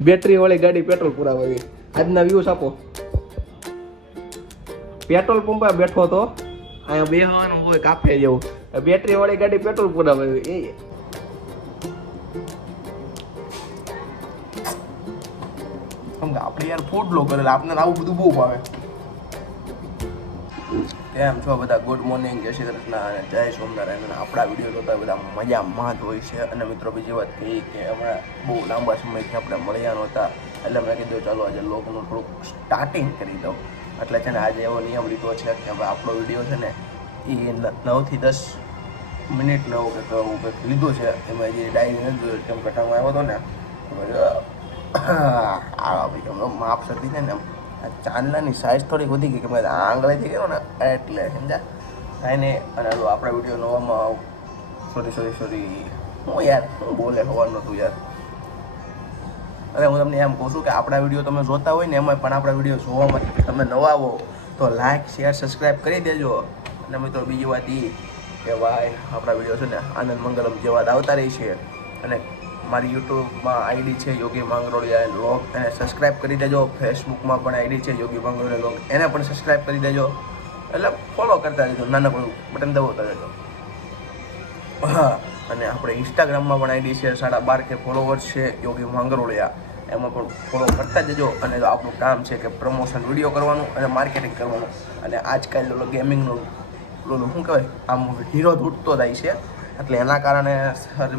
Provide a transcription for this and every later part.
Battery વાળી ગાડી petrol પુરાવે. આજના વ્યૂઝ આપો. પેટ્રોલ પંપે બેઠો તો અહીંયા બેહવાનું હોય કાફે જેવું. બેટરી વાળી ગાડી પેટ્રોલ પુરાવે એ સમજ આપણે યાર ફૂડ લો કરેલા આપણને આવું બધું બહુ ભાવે. કેમ છો બધા? ગુડ મોર્નિંગ, જય શ્રી કૃષ્ણ અને જય સોમનારાયણ. અને આપણા વિડીયો જોતા બધા મજામાં જ હોય છે. અને મિત્રો બીજી વાત કહી કે હમણાં બહુ લાંબા સમયથી આપણે મળ્યા નહોતા, એટલે મેં કીધું ચાલો આજે લોગનું થોડુંક સ્ટાર્ટિંગ કરી દઉં. એટલે છે ને આજે એવો નિયમ લીધો છે કે હવે આપણો વિડીયો છે ને એ 9 થી 10 મિનિટનો એવું કંઈક લીધો છે. એમાં જે ડાયરી નથી જોયું કેમ કટામાં આવ્યો હતો ને માપ સતી છે ને ચાંદલાની સાઇઝ થોડીક વધી ગઈ કે મેં આંગળીથી ગયો ને એટલે સમજા કાંઈ નહીં. અને આપણા વિડીયો નવામાં સોરી હું યાર હું બોલે હોવાનું હતું યાર. અરે હું તમને એમ કહું છું કે આપણા વિડીયો તમે જોતા હોય ને એમાં પણ આપણા વિડીયો જોવામાં તમે નવા હો તો લાઇક શેર સબસ્ક્રાઈબ કરી દેજો. અને મિત્રો બીજી વાત એ કે ભાઈ આપણા વિડીયો છે ને આનંદ મંગલમ જેવા આવતા રહી છે. અને મારી યુટ્યુબમાં આઈડી છે યોગી માંગરોળિયા વ્લોગ, એને સબસ્ક્રાઈબ કરી દેજો. ફેસબુકમાં પણ આઈડી છે યોગી માંગરોળિયા વ્લોગ, એને પણ સબસ્ક્રાઈબ કરી દેજો. એટલે ફોલો કરતા રહેજો, નાનકડું બટન દબાવતા રહેજો. હા, અને આપણે ઇન્સ્ટાગ્રામમાં પણ આઈડી છે 12K ફોલોવર્સ છે યોગી માંગરોળિયા, એમાં પણ ફોલો કરતા જજો. અને આપણું કામ છે કે પ્રમોશન વિડીયો કરવાનું અને માર્કેટિંગ કરવાનું. અને આજકાલ ગેમિંગનું શું કહેવાય આમ હીરો તૂટતો જાય છે, એટલે એના કારણે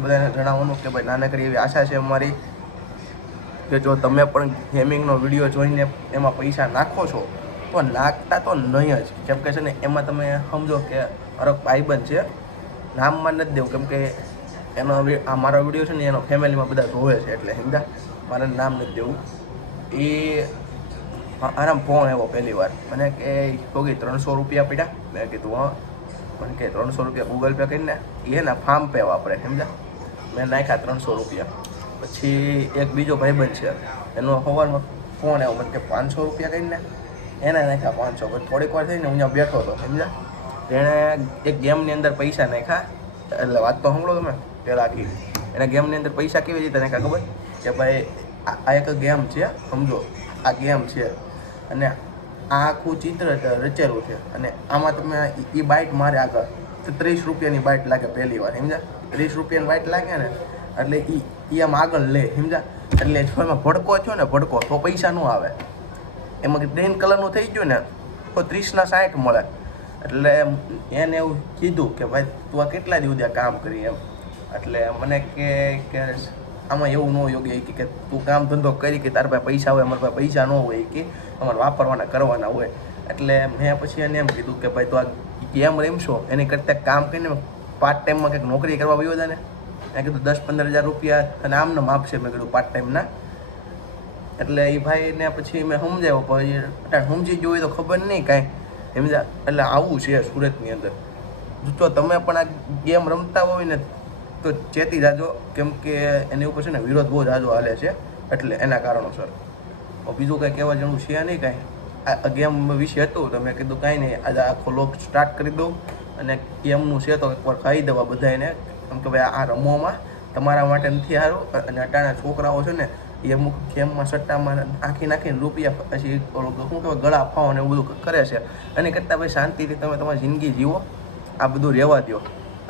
બધાને જણાવવાનું કે ભાઈ નાનકડી એવી આશા છે અમારી કે જો તમે પણ ગેમિંગનો વિડીયો જોઈને એમાં પૈસા નાખો છો તો નાખતા તો નહીં જ. જેમ કે છે ને એમાં તમે સમજો કે મારો ભાઈબંધ છે, નામમાં નથી દેવું કેમ કે એનો આ મારો વિડીયો છે ને એનો ફેમિલીમાં બધા જોવે છે એટલે સમજા મારે નામ નથી દેવું. એ આરામ ફોન આવ્યો પહેલી વાર મને કે યોગી 300 રૂપિયા પડ્યા. મેં કીધું હા. પણ કે 300 રૂપિયા ગૂગલ પે કરીને એ ને ફાર્મ પે વાપરે સમજા. મેં નાખ્યા 300 રૂપિયા. પછી એક બીજો ભાઈબંધ છે એનો સવારમાં ફોન આવ્યો મને કે 500 રૂપિયા કરીને એને નાખ્યા 500. પછી થોડીક વાર થઈને હું અહીંયા બેઠો હતો સમજા. એણે એક ગેમની અંદર પૈસા નાખ્યા. એટલે વાત તો સાંભળો તમે પહેલાં આખી. એને ગેમની અંદર પૈસા કેવી રીતે નાખ્યા ખબર કે ભાઈ આ એક ગેમ છે સમજો, આ ગેમ છે અને આ આખું ચિત્ર રચેલું છે અને આમાં તમે એ બાઇટ મારે આગળ તો 30 રૂપિયાની બાઇટ લાગે પહેલી વાર સમજા. 30 રૂપિયાની બાઇટ લાગે ને એટલે એ આમ આગળ લે સમજા. એટલે જો એમાં ભડકો થયો ને ભડકો તો પૈસા ન આવે. એમાં ગ્રીન કલરનું થઈ ગયું ને તો 30ના 60 મળે. એટલે એને એવું કીધું કે ભાઈ તું આ કેટલા દિવસ કામ કરી એમ. એટલે મને કે આમાં એવું ન યોગ્ય કે તું કામ ધંધો કરી કે તારા પાસે પૈસા હોય, અમારા પાસે પૈસા ન હોય કે અમારે વાપરવાના કરવાના હોય. એટલે મેં પછી એને એમ કીધું કે ભાઈ તું આ ગેમ રમશો એની કરતાં કામ કરીને પાર્ટ ટાઈમમાં કંઈક નોકરી કરવા વયો જાય ને. મેં કીધું 10-15 હજાર રૂપિયા અને આમને આપશે મેં કીધું પાર્ટ ટાઈમના. એટલે એ ભાઈને પછી મેં સમજાવ્યો પછી સમજી ગયું હોય તો ખબર નહીં કાંઈ સમજા. એટલે આવું છે સુરતની અંદર. જો તમે પણ આ ગેમ રમતા હોય ને તો ચેતી જાજો કેમ કે એની ઉપર છે ને વિરોધ બહુ જાજો હાલે છે એટલે એના કારણોસર. બીજું કંઈ કહેવા જેવું છે નહીં કાંઈ. આ ગેમ વિશે હતું તો મેં કીધું કાંઈ નહીં આજે આખો લોક સ્ટાર્ટ કરી દઉં. અને ગેમનું છે તો એકવાર ખાઈ દેવા બધાને કેમ કે ભાઈ આ રમવામાં તમારા માટે નથી સારું. અને અટાણા છોકરાઓ છે ને એ અમુક ગેમમાં સટ્ટામાં નાખીને રૂપિયા પછી શું કહેવાય ગળા ફાવો ને એવું બધું કરે છે. એની કરતાં ભાઈ શાંતિથી તમે તમારી જિંદગી જીવો, આ બધું રહેવા દો.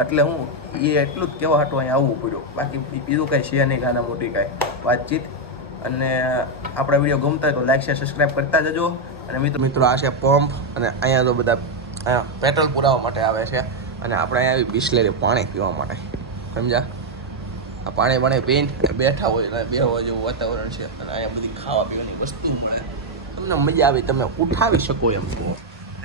એટલે હું એ એટલું જ કહેવા હાટું અહીંયા આવવું પડ્યું. બાકી બીજું કાંઈ છે નહીં નાના મોટી કાંઈ વાતચીત. અને આપણા વિડીયો ગમતા હોય તો લાઈક શેર સબસ્ક્રાઈબ કરતા જજો. અને મિત્રો આ છે પંપ અને અહીંયા તો બધા અહીંયા પેટ્રોલ પુરાવવા માટે આવે છે. અને આપણે અહીંયા આવી બિસ્લેરી પાણી પીવા માટે સમજા. આ પાણી પીને બેઠા હોય અને બેહવા જેવું વાતાવરણ છે. અને અહીંયા બધી ખાવા પીવાની વસ્તુ મળે, તમને મજા આવી, તમે ઉઠાવી શકો એમ કહો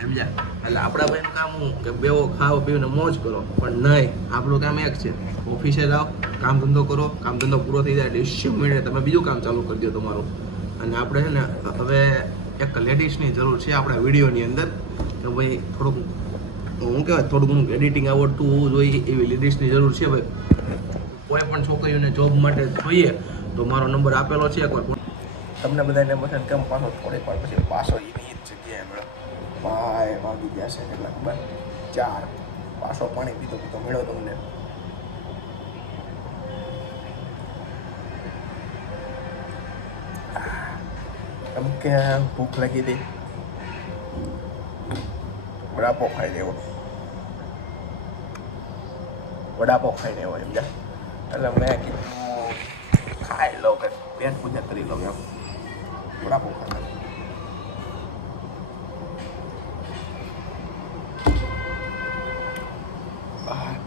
સમજા. એટલે આપણા ભાઈનું કામ હું કે બેવો ખાઓ પીને મોજ કરો, પણ નહીં આપણું કામ એક છે ઓફિસે જાઓ, કામ ધંધો કરો, કામ ધંધો પૂરો થઈ જાય ડિસ્યુ મહિને તમે બીજું કામ ચાલુ કરી દો તમારું. અને આપણે છે ને હવે એક લેડીઝની જરૂર છે આપણા વિડીયોની અંદર કે ભાઈ થોડુંક શું કહેવાય થોડું ઘણું એડિટિંગ આવડતું હોવું જોઈએ એવી લેડીઝની જરૂર છે. ભાઈ કોઈ પણ છોકરીઓને જોબ માટે જોઈએ તો મારો નંબર આપેલો છે એકવાર તમને બધાને પસંદ કેમ પાછો થોડીક વાર પછી પાછો એની જ જગ્યાએ મળ્યો. ભાઈ વાગી ગયા છે કેટલા ખબર 4. પાછો પાણી પીતો મળ્યો તમને. કેમ કે ભૂખ લાગી હતી, વડાપાવ ખાઈ લેવો, વડાપાવ ખાઈને હોય એમ જા. એટલે મેં કીધું ખાઈ લો કે પેટ પૂજા કરી લો એમ, વડાપાવ ખાઈ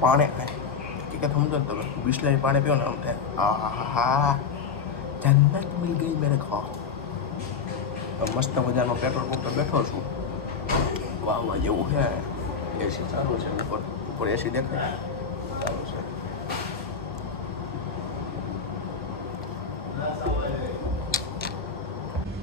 પાણી હકીકત સમજો ને તમે, બિસ્લેરી પાણી પીઓ ને આમ થાય આહા જન્નત મિલ ગઈ મેરે કો. મસ્ત મજાનો પેટ્રોલ પંપ પર બેઠો છું, વાહ વાહ જેવું છે. એસી ચાલુ છે, ઉપર એસી દેખાય ચાલુ છે.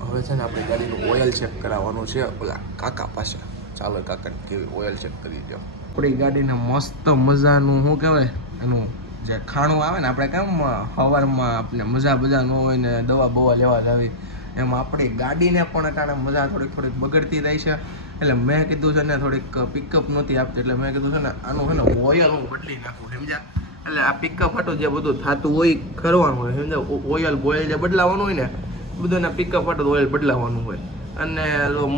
હવે છે ને આપણી ગાડીનું ઓઇલ ચેક કરાવવાનું છે ઓલા કાકા પાસે. ચાલો કાકા કેવી ઓઇલ ચેક કરી દો. આપણી ગાડીને મસ્ત મજાનું શું કહેવાય એનું જે ખાણું આવે ને, આપણે કેમ સવારમાં આપણે મજા ન હોય ને દવા બવા લેવા જાવી, એમ આપણી ગાડીને પણ અટાણે મજા થોડીક બગડતી રહી છે. એટલે મેં કીધું છે ને થોડીક પિકઅપ નહોતી આપતી, એટલે મેં કીધું છે ને આનું છે ને ઓઇલ હું બદલી નાખું સમજ્યા. એટલે આ પિકઅપ હાટું જે બધું થતું હોય કરવાનું હોય સમજ્યા, ઓઇલ બોઇલ જે બદલાવાનું હોય ને બધું એના પિકઅપ હાટું ઓઇલ બદલાવાનું હોય. અને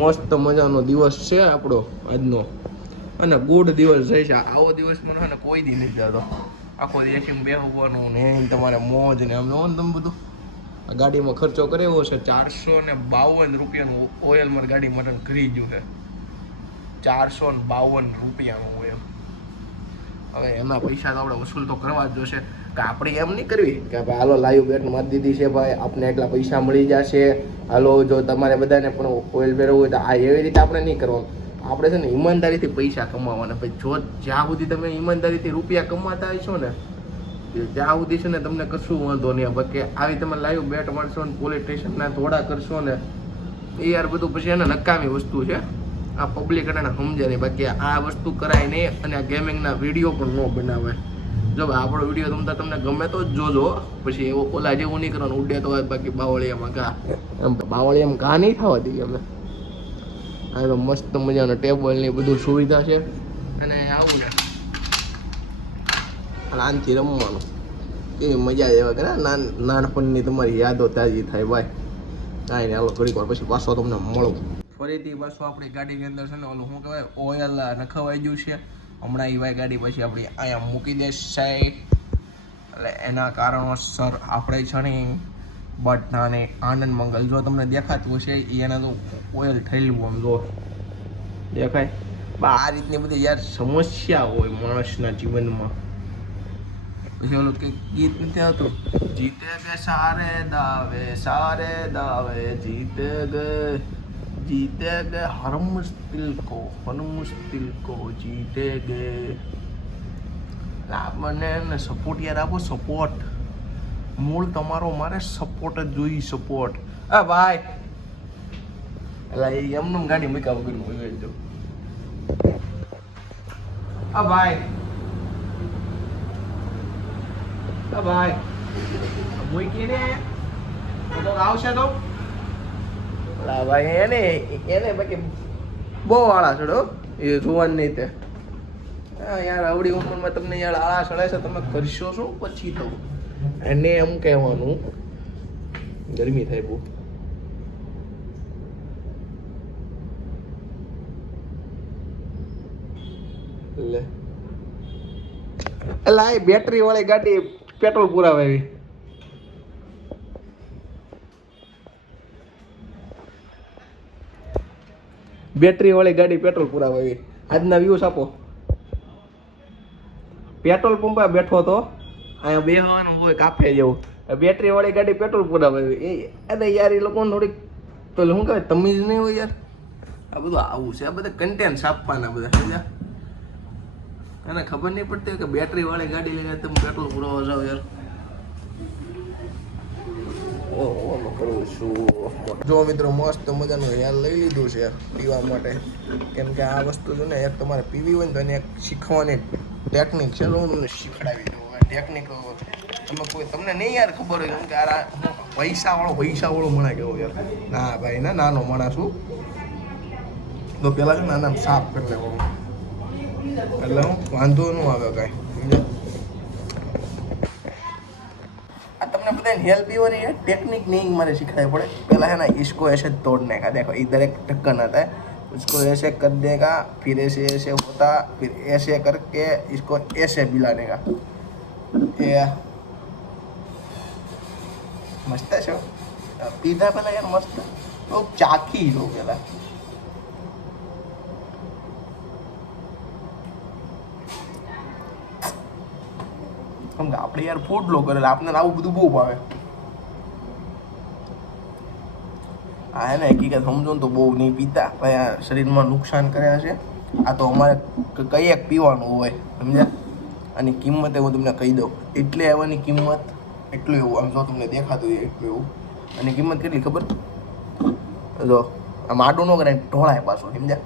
મસ્ત મજાનો દિવસ છે આપણો આજનો, અને ગુડ દિવસ જાય છે. આવો દિવસ મને છે ને કોઈ દી નથી જતો. આખો દિવસ બેસવાનું ને તમારે મોજ ને આમ જોવો ને તમે બધું. આ ગાડીમાં ખર્ચો કર્યો છે 452 રૂપિયાનું ઓઇલ મારી ગાડી માટે ખરી ગયું છે. 452 રૂપિયાનું હોય એમ. હવે એના પૈસા તો આપણે વસૂલ તો કરવા જ જોશે, કે આપણે એમ નહીં કરવી કે ભાઈ હાલો લાઈવ બેટ મારી દીધી છે ભાઈ, આપને એટલા પૈસા મળી જશે, હાલો જો તમારે બધાને પણ ઓઇલ ફેરવવું હોય તો આ એવી રીતે આપણે નહીં કરવાનું. આપણે છે ને ઈમાનદારીથી પૈસા કમાવાના ભાઈ. જો જ્યાં સુધી તમે ઈમાનદારીથી રૂપિયા કમાતા હશો ને ત્યાં સુધી છે ને તમને કશું વાંધો નહીં. બાકી આવી તમે લાઈવ બેટ મારશો ને પોલીસ સ્ટેશનના થોડા કરશો ને એ યાર બધું પછી એને નકામી વસ્તુ છે. આ પબ્લિક એને સમજે નહીં. બાકી આ વસ્તુ કરાય નહીં, અને આ ગેમિંગના વિડીયો પણ ન બનાવે. જો આપણો વિડીયો તમને ગમે તો જ જોજો, પછી એવો ઓલા જેવું નહીં કરવાનું ઉડે તો બાકી બાવળિયામાં ઘા, એમ બાવળિયામાં ઘા નહીં થવા દઈએ અમે. આ તો મસ્ત મજાનો ટેબલ ને બધું સુવિધા છે, અને આવું ને આનથી રમવાનું કેવી મજા આવે કે નાનપણની તમારી યાદો તાજી થાય ભાઈ. કાંઈ ને હાલો ઘડીક વાર પછી પાછો તમને મળું. ફરીથી પાછું આપણી ગાડીની અંદર છે ને ઓલું શું કહેવાય ઓઇલ નખાવાઈ ગયું છે. હમણાં એ ભાઈ ગાડી પછી આપણી અહીંયા મૂકી દેશે, એટલે એના કારણોસર આપણે છે ને બટનાને આનંદ મંગલ જો તમને દેખાતું હશે એના તો ઓઇલ થયેલું આમ જો દેખાય. આ રીતની બધી યાર સમસ્યા હોય માણસના જીવનમાં. પછી ઓલું કંઈક ગીત નથી આવતું, જીતે ગે સારે દાવે जीते गए हर मुश्किल को जीते गए. મને ને સપોર્ટ યાર આપો, સપોર્ટ. મૂળ તમારો મારે સપોર્ટ જ જોઈએ, સપોર્ટ. આ ભાઈ એટલે એમનું ગાડી મૂક્યા વગરનું હોય તો આ ભાઈ મૂકીને તો આવશે તો ભાઈ એને બાકી બહુ આળા ચડો એ જોવાનું નહીં તે. યાર આવડી ઉંમરમાં તમને યાર આળા ચડે છે, તમે કરશો શું પછી તો એને એમ કહેવાનું ગરમી થાય બહુ. એટલે આ બેટરી વાળી ગાડી પેટ્રોલ પુરાવે એવી. બેટરી વાળી ગાડી પેટ્રોલ પુરાવે એવી. આજના વ્યૂઝ આપો. પેટ્રોલ પંપે બેઠો તો અહીંયા બેહવાનું હોય કાફે જેવું, બેટરી વાળી ગાડી પેટ્રોલ પુરાવે એવી. અરે યાર એ લોકોને થોડીક તો શું કહેવાય તમીજ નહીં હોય યાર. આ બધું આવું છે, આ બધા કન્ટેન્ટ છાપવાના બધા સમજ્યા. એને ખબર નહીં પડતી કે બેટરી વાળી ગાડી લઈને તમે પેટ્રોલ પુરાવા જાઓ યાર. જો મિત્રો મસ્ત મજાનું યાર લઈ લીધું છે પીવા માટે, કેમ કે આ વસ્તુ છે ને એક તમારે પીવી હોય ને તો એને એક શીખવાની ટેકનિક છે. હું શીખડાવી દઉં ટેકનિક. તમને નહીં યાર ખબર હોય કેમ કે આ પૈસાવાળો મણા કેવો યાર. ના ભાઈ ના નાનો માણસ છું તો પેલા છે ને આના સાફ કરી લેવાનું, એટલે હું વાંધો ન આવે કાંઈ. તમને બધાને हेल्प होनी है टेक्निक नहीं मारे सिखाई पड़े पहला है ना इसको ऐसे तोड़ने का देखो इधर एक ढक्कन आता है उसको ऐसे कर देगा फिर ऐसे ऐसे होता फिर ऐसे करके इसको ऐसे मिलाने का ये मस्त है शो पीधा पहला यार मस्त तो चाखी लो पहला हम આપણે યાર ફૂડ લો કરેલા આપને આવું બધું બહુ ભાવે આ હે ને હકીકત સમજો ને તો બહુ નહીં પીતા ભાઈ આ શરીરમાં નુકસાન કરે છે આ તો અમારે કઈ એક પીવાનું હોય સમજ્યા આની કિંમત હું તમને કહી દઉં એટલે આવવાની કિંમત એટલું એવું આમ જો તમને દેખાતું હોય એટલું એવું આની કિંમત કેટલી ખબર જો આમ આડું ન કરે ઢોળાય પાછું સમજ્યા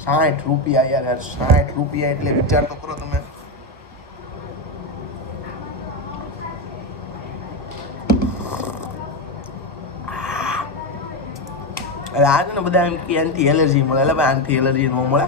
60 રૂપિયા યાર 60 રૂપિયા એટલે વિચાર તો કરો તમે એટલે આ છે ને બધા એમ કે આનાથી એલર્જી મળે એટલે ભાઈ આનાથી એલર્જી ન મળે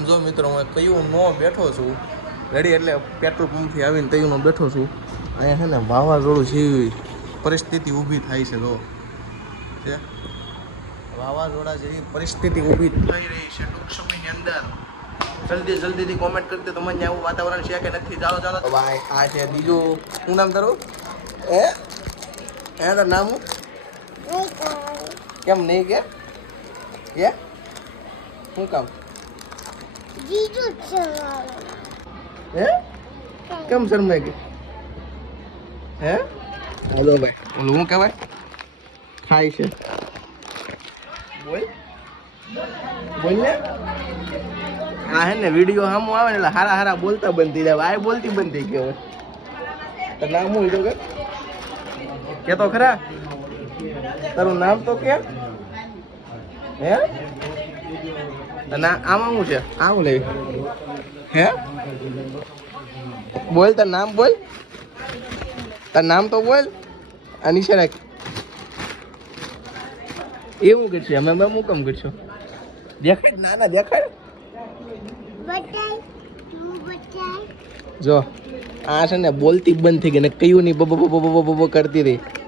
સમજો મિત્રો હું કયું નો બેઠો છું રેડી એટલે પેટ્રોલ પંપથી આવીને તયું નો બેઠો છું અહીંયા છે ને વાવાઝોડું જેવી પરિસ્થિતિ ઊભી થાય છે જો છે વાવાઝોડા જેવી પરિસ્થિતિ ઊભી થઈ રહી છે ટૂંક સમયની અંદર જલ્દીથી કોમેન્ટ કરते તમને આવું વાતાવરણ છે કે નથી ચાલો ભાઈ આ છે બીજું શું નામ તારું હે તારું નામ કેમ નહીં કે શું કામ હે કેમ શરમાઈ ગઈ હે હાલો ભાઈ ઓલું શું કહેવાય ખાય છે બોલ ને હા હે ને વિડીયો સામું આવે ને એટલે હારા બોલતા બંધ થઈ જાય આ બોલતી બંધ થઈ ગયો તો નામ શું લીધું કે તો ખરા તારું નામ તો કે હે ના આમાં શું છે આ શું લેવી હે બોલ તાર નામ બોલ તાર નામ તો બોલ આ નીચે રાખ એવું કરશે અમે હું કેમ કરશો દેખાય ના દેખાય જો આ છે ને બોલતી બંધ થઈ ગઈ ને કયું નહીં બબો કરતી રહી